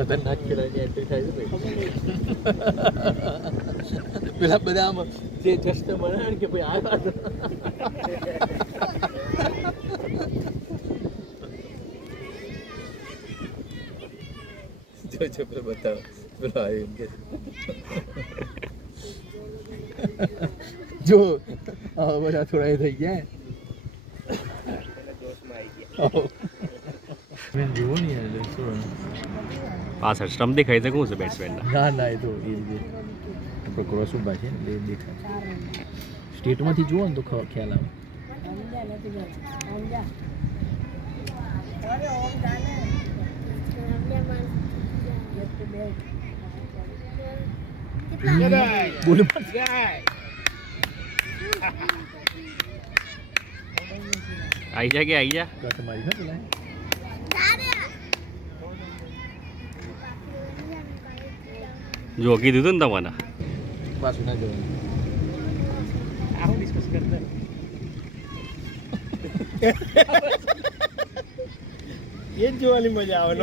ખતરનાક ખેલાડી એન્ટ્રી થાય છે ભાઈ. પેલા બધા આમ જે જસ્ટ બનાવે કે ભાઈ આવ્યા જો જો પેલો બતાવો પેલો આવ્યો એમ કે જો બધા થોડા એ થઈ ગયા જુઓ ને યાર શું પાછળ સ્ટમ્પ દેખાય છે શું છે બેટ્સમેન ના ના એ તો એ રીતે આપણે ક્રોસ ઉભા છે ને એ દેખાય સ્ટેટમાંથી જુઓ ને તો ખ્યાલ આવે બોલ આવી જા કે આવી જા કટ મારી ને પેલા જો કીધું હતું ને તમારે પાછું ના જવાનું આવું ડિસ્કસ કરતા એ જ જોવાની મજા આવે